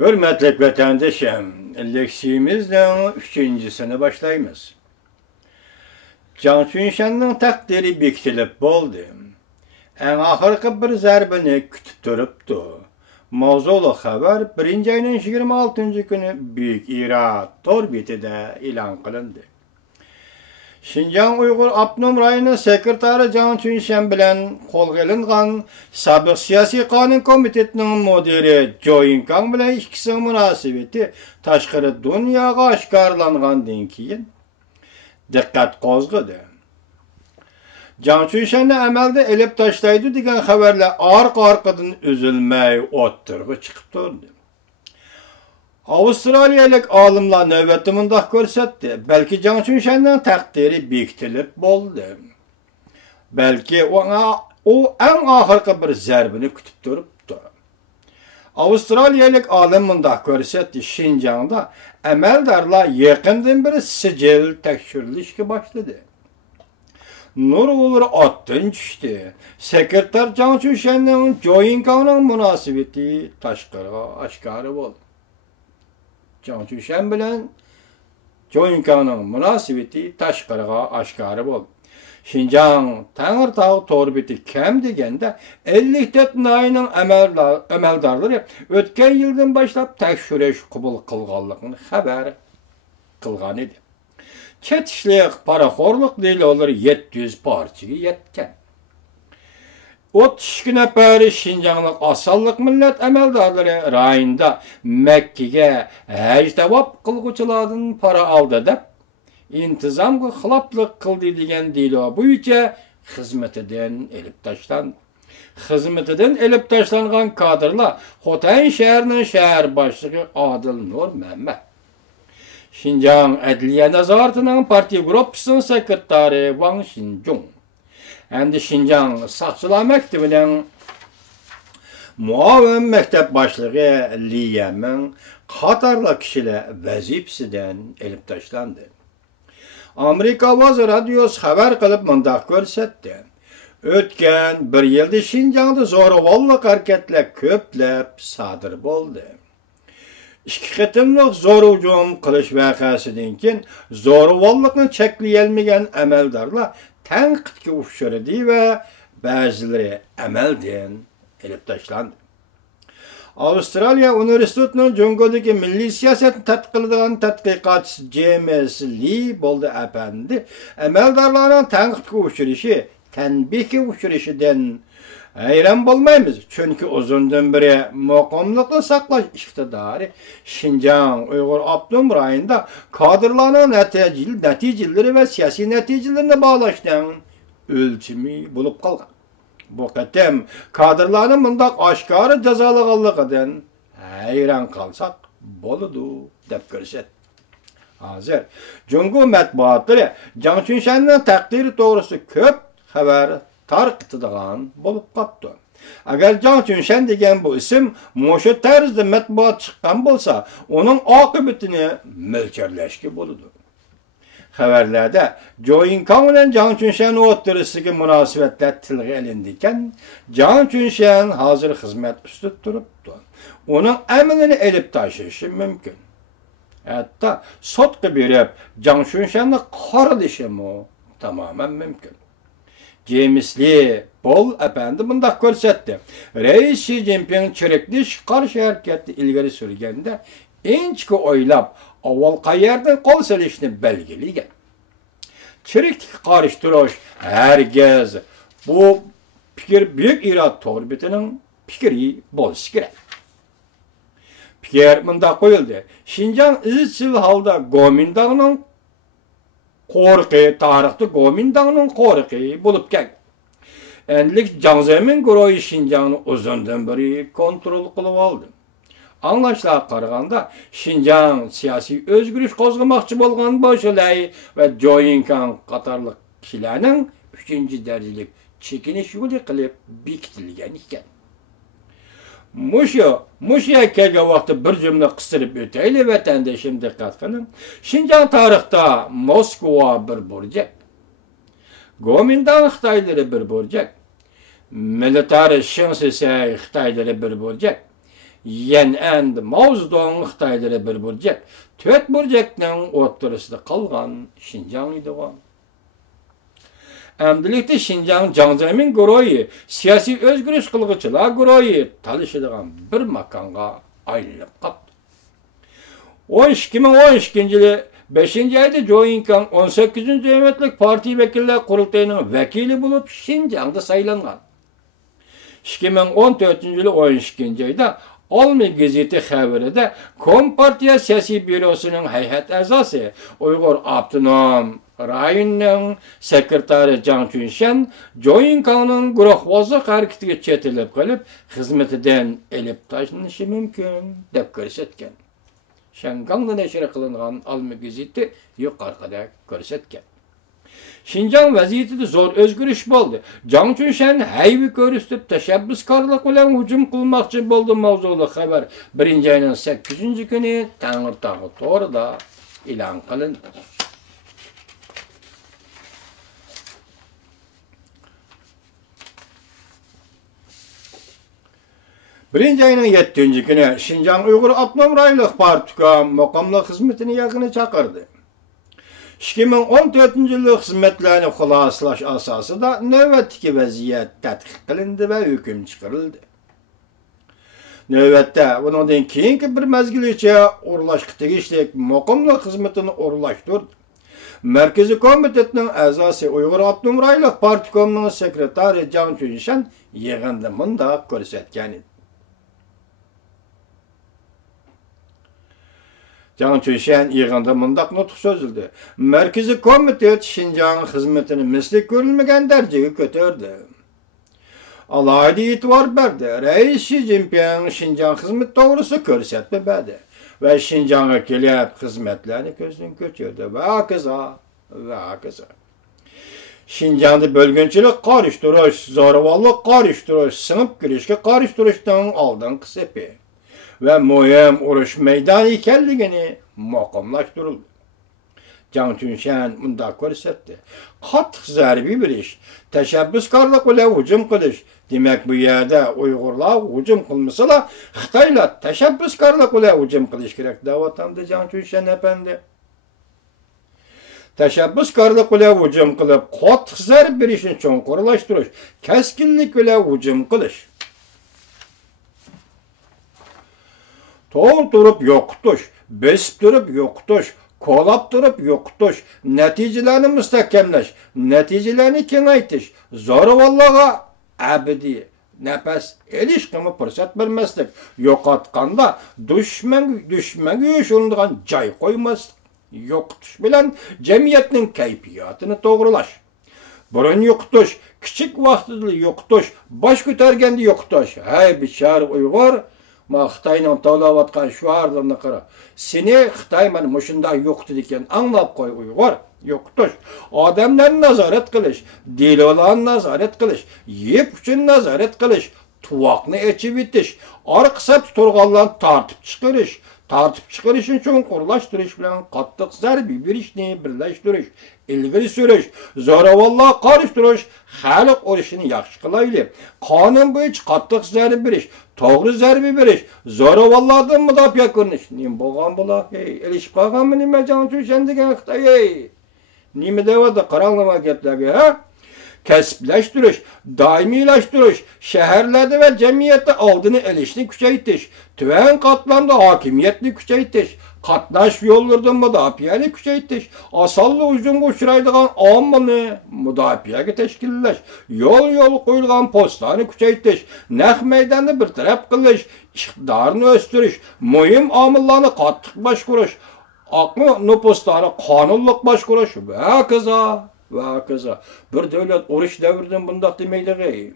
Hürmetli vatandaşım, leksiyimizden 3. başlayımız. Cançünşen'nin takdiri bektilip boldu. En ahırkı bir zarbini kütüp duruptu. Mavzulu haber 1. ayının 26. günü Büyük İra Torbeti'de ilan kılındı. Şinjan Uygur Abnum Rayı'nın sekretari Cançünşen bilen kol gelingan Sabık Siyasi Kanun Komitetinin müdiri Jo Yinkang bilen ikisinin münasebeti taşkırı dünyaga aşkarlangandan keyin dikkat qozgıdı. Cançünşen'ni amelde elip taşlaydı degan haberler arka-arkadan üzülmey otturgu çıkıp durdu. Avustraliyalik olimlar növbetni mundaq ko'rsatdi. Belki Cançünşen'nin takdiri bektilip boldu. Belki o en ahırkı bir zarbini kütüp duruptu. Avustraliyalik olim mundaq ko'rsatdi. Şinjan'da amaldarlar yaqindan beri sicil tekşirilishga başladı. Nurgulur otdan düştü. Sekreter Cançünşen'nin Jo Yinkang'ning munosabati tashqariga oshkora bo'ldi. Cançünşen bilen Jo Yinkang'ning munosabati tashqariga oshkora bo'ldi. Şinjan Tangirtog' torbeti kam deganda 54 nayning amaldarlari o'tgan yildan boshlab tekshirish qabul qilganligini xabar qilgan edi. Ketishlik, paraxorlik deyilolari 700 parchaga yetgan. 32 nafar Şinjanlik asallik millat amaldarlari rayonda Mekke'ge haj tavaf qilguvchilardan para aldı deb intizomga xiloflik qildi degan deylo bo'yicha xizmatidan elib tashlandi. Xizmatidan elib tashlangan kadrlar Xotan shahrining shahar boshlig'i Odil Nur Muhammad, Şinjan Adliya nazoratining partiya gruppasining sekretari Wang Xinjun, endi Şinjan saqchilar maktabining muavin maktab boshlig'i Li Yamin qatorli kishilar vazifasidan elib tashlandi. Amerika Ovoz radiosi xabar qilib mundaq ko'rsatdi. O'tgan bir yilda Şinjanda zo'ravonlik harakatlar ko'plab sodir bo'ldi. 2 qitimliq zo'r hujum qilish voqeasidan keyin zo'ravonlikni cheklayolmagan amaldarlar tanqidga uchradi va ba'zilari amaldan elib tashlandi. Avustraliya Universitetining Jungodagi milliy siyosatni tadqiq qiladigan tadqiqotchisi James Lee bo'ldi apandi. Amaldarlarning tanqidga uchrashi, tanbihga uchrashidan hayron bo'lmaymiz. Chunki uzundan beri muqimlikni saqlash iqtidori Şinjan Uygur Abnum rayonida kadrlarning natijalari va siyosiy natijalarini bog'lashdan o'lchimi bo'lib qolgan. Bu qatam kadrlarning bundaq oshkora jazolaganligidan hayron qolsak bo'ladi deb ko'rsatdi. Hozir Jungo matbuotlari Cançünşen'ning taqdiri to'g'risida ko'p xabar tarqatadigan bo'lib qoldi. Agar Cançünşen degan bu ism mushu tarzda matbuot chiqqan bo'lsa, uning oqibatini mo'ljarlashga bo'ladi. Xabarlarda Jo Yinkang bilan Cançünşen o'rtasidagi munosabatlar tilga ilindikan, Cançünşen hozir xizmat ustida turibdi. Uning amalini elib tashlashi mumkin. Hatto sotqa berib Cançünşenni qoralishi tamoman mumkin. James Lee Paul apandi bundaq ko'rsatdi. Reis Xi Jinping chiriklish qarshi harakatni ilgari surganda inchki o'ylab avval qayerdan qo'l silishni belgilagan. Chiriklik qarshi herkes bu fikir Büyük İra Torbeti'nin fikri bo'lishi kerak. Fikir bundaq qo'yildi. Şinjan izchil holda Gomindangning qo'rqi, tarixda Gomindangning qo'rqi bo'lib kelgan. Endilik Jiang Zemin guruhi Şinjanni uzundan beri kontrol qilib oldi. Anlaşılan qaraganda Şinjan siyosiy o'zgarish qo'zg'amoqchi bo'lgan boshliqlar va Jo Yinkang qatorli kishilarning 3-darajalik chekinish yo'li qilib bekitilgan ekan. Mushu kelgan vaqtda bir jumla qistirib o'taylik vatandoshim, diqqat qiling. Şinjan tarixda Moskva bir burjak, Gomindang Xitoylari bir burjak, militar Shinsesay Xitoylari bir burjak, yen endi Mavzudong Xitayları bir burjek, 4 burjekning o'ttirisida qolgan Şinjan idigan. Әмділікті Шинжаң Жаңжамин Гуройы, сияси өзгіріш қылғычылар Гуройы талышыдыған bir makanға ayrılıp qaptı. 2012 yılı 5. ayda Joyinkan 18. Hükümetlik Parti Vekiller Kurultayının vekili bulup Şinjan'da saylangan. 2014 yılı 12. ayda Almy gazeti xabarida Kompartiya siyasi bürosunun hayat azası Uyghur Abdunam rayonning sekretari Jang Chunshan Joyinkan'ın guruhvozlik hareketiga chetilib qolib, xizmatidan elib tashlanishi mumkin deb ko'rsatgan. Shangang nashri qilingan Almy gazeti yuqorida ko'rsatgan. Şinjan vaziyetinde zor özgürlüş oldu. Jang Chunshan hayvi ko'rsatib tashabbuskorlik bilan hujum qilmoqchi bo'ldi mavzuli xabar 1 ayning 8 kuni Tangirtog'i to'g'rida e'lon qilindi. Birinci ayının 7. günü Şinjan Uyghur Abdunam Rayonluq Partiyası muqamlıq xizmetini yaqını çaqırdı. 2014 yılı xizmetlerini xulasalash asasida növbetdeki vaziyet tadqiq qilindi ve hüküm çıkarıldı. Növbetde bundan keyinki bir mezgilgacha o'rlashga tegishli muqamlıq xizmetini o'rlashtirdi. Merkezi Komitetinin a'zosi Uyghur Abdunam Rayonluq Partiyasining sekretari Jang Chunshan yig'inda mundaq ko'rsatgan edi. Jang Chunshan yig'inda mundaq nutq so'zildi. Merkezi Komitet Şinjan xizmetini misli ko'rilmagan darajaga ko'tardi. Alohida e'tibor berdi. Rais Xi Jinping Şinjan xizmet to'g'risida ko'rsatma berdi ve Şinjan'a kelib xizmetlerini ko'zdan ko'chirdi va hokazo. Şinjan'da bölgünçilik qarıştırış, zo'ravonlik qarıştırış, sınıf kirishga qarıştırışdan oldingi sepi ve muhim urush maydoni ekanligini muqimlashtirildi. Jang Chunshan bunda ko'rsatdi. Qattiq zarbiy berish, tashabbuskorlik bilan hujum qilish. Demak bu yerda Uyg'urlar hujum qilmasalar, Xitoylar tashabbuskorlik bilan hujum qilish kerak da'vatamdi Jang Chunshan efendi. Tashabbuskorlik bilan hujum qilib, qattiq zarb berishni cho'nqurlashtirish, keskinlik bilan hujum qilish. To'g'ri turib yo'qotish, besib turib yo'qotish, qo'llab turib yo'qotish, natijalarni mustahkamlash, natijalarni kengaytirish, zo'ravonlarga abadiy nafas elishga fursat bermaslik, yo'qotganda dushmanga yo'shiriladigan joy qo'ymaslik, yo'qotish bilan jamiyatning kayfiyatini to'g'rilash. Burun yo'qotish, kichik vaqtida yo'qotish, bosh ko'targanda yo'qotish. Hay bechora Uyg'ur Xitoyning tavlayotgan shuarlarni qara. Seni Xitoy mana mushunda yo'qotdi ekan, anglab qo'y Uyg'ur. Yo'qotish, odamlarni nazorat qilish, delolarni nazorat qilish, yeb uchun nazorat qilish, tuvoqni echib etish, orqasab turganlarni tartib chiqarish uchun qurlashtirish bilan qattiq zarbiy berishni birlashtirish, ilgari surish, zo'ravonlar qarshi xalq urushini yaxshi qilaylik. Qonun bo'yicha qattiq zarb berish, to'g'ri zarba berish, zo'ravonlardan mudofaa qilinish. Nima bo'lgan bular? Elishib qolganmi nima Jang Chunshan degan Xitoy? Nima deyapti? Qaranglar gaplarga, ha? Kasblashtirish, doimiylashtirish, shaharlarda va jamiyatda oldini olishni kuchaytirish, tuvan qatlamda hokimiyatni kuchaytirish, qatnash yo'llaridan mudofaani kuchaytirish, osonli hujumga uchraydigan omilni mudofaaga tashkillash, yo'l qo'yilgan postlarni kuchaytirish, naq maydonni bartaraf qilish, iqtidorni o'stirish, muhim omillarni qattiq boshqarish, aqli nupuslarni qonunliq boshqarish va hokazo. Bir devlet urush davridan bundaq demaydi.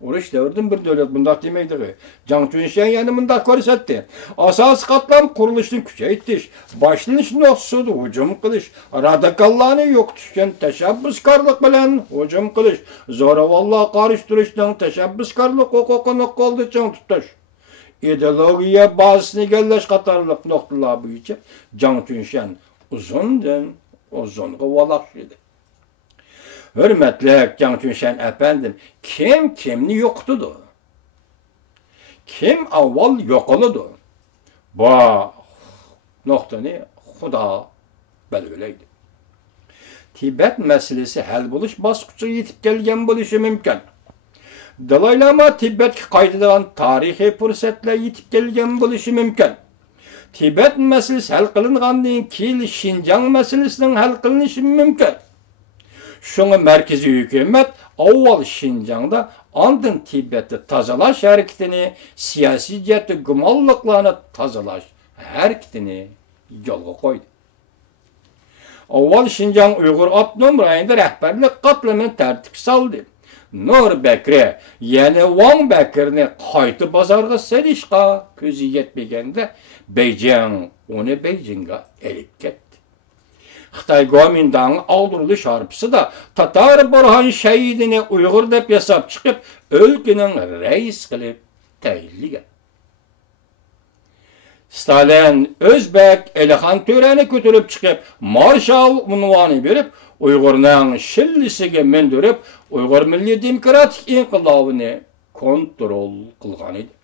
Urush davridan bir devlet bundaq demaydi. Jang Chunshan yana bundaq ko'rsatdi. Asosiy qatlam qurilishni kuchaytirish, boshlanish nuqsida hujum qilish, radikallarni yo'qotishdan tashabbuskorlik bilan hujum qilish, zo'ravonlar qarshi tashabbuskorlik huquqini qo'lda chang tutish, ideologiya bazasini egallash qatorliq nuqtalar bo'yicha Jang Chunshan uzunga valaqshidi. Hürmetli Jang Chunshan efendim, kim kimni yo'qotdi? kim avval yo'qoladi? Bu nuqtani Xudo belgilaydi. Tibet meselesi hal bo'lish bosqichiga yetib kelgan bo'lishi mumkin. Dalaylama Tibetga qaytadigan tarixiy fursatlar yetib kelgan bo'lishi mumkin. Tibet meselesi hal qilingandan keyin Şinjan meselesining hal qilinishi mumkin. Şuna merkezi hükümet avval Şinjan'da andın Tibet'te tazalaş hareketini, siyasi cihette gumallıklarını tazalaş hareketini yolga koydu. Avval Şinjan Uygur Abnum rayında rehberlik katlamını tertip saldı. Nur Bekri, yani Wang Bekir'ni qaytı bazarga serişqa közü yetmegende Beijing onu Beijing'e elip ketdi. Xitay Kuomintang'ın aldırılış harpısı da Tatar Burhan şehidini Uygur dep yasap çıkıp ülkenin reis kılıp tayinligen. Stalin Özbek Elihan Tören'i götürüp çıkıp marşal unvanı verip Uygur'un şillisiga mendirip Uygur Milli Demokratik İnqilabını kontrol kılgan idi.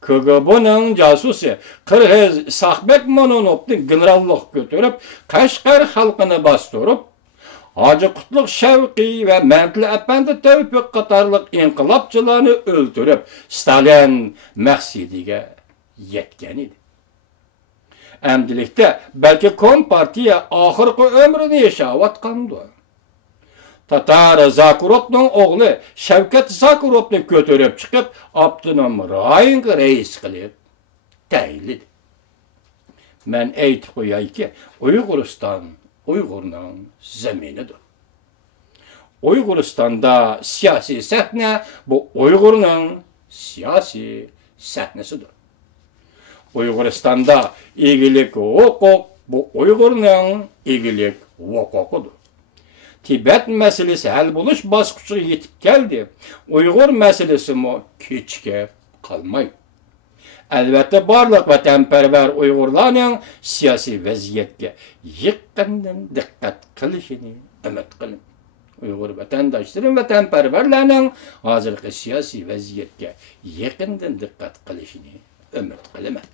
KGB'nin casusu Kırgız Sahbek Mononov'ni generallık götürüp Kaşgar halkını bastırıp Hacı Kutluk Şevki ve Mentli Efendi Tevfik Katarlık inqilabçılarını öldürüp Stalin məqsədiga yetken idi. Emdilikte belki Kompartiya ahırkı ömrünü yaşavatkandı. Tatar Zakurov'nun oğlu Şevket Zakurov'ni götürüp çıkıp Abdunum Rayın'ı reis kılıp tayinledi. Men aytib qo'yay ki Uyg'uriston Uyg'urning zeminidir. Uyg'uristonda siyosiy sahna bu Uyg'urning siyosiy sahnasidir. Uyg'uristonda egilik hukuk bu Uyg'urning egilik hukukudur. Tibet meselesi hal buluş bosqichiga yetib keldi. Uyg'ur meselesi mi kechga qolmaydi. Albatta barliq vatanparvar Uyg'urlarning siyosiy vaziyatga yaqindan diqqat qilishini umid qiling. Uyg'ur vatandoshlar vatanparvarlarning hozirgi siyosiy vaziyatga yaqindan diqqat qilishini umid qilaman.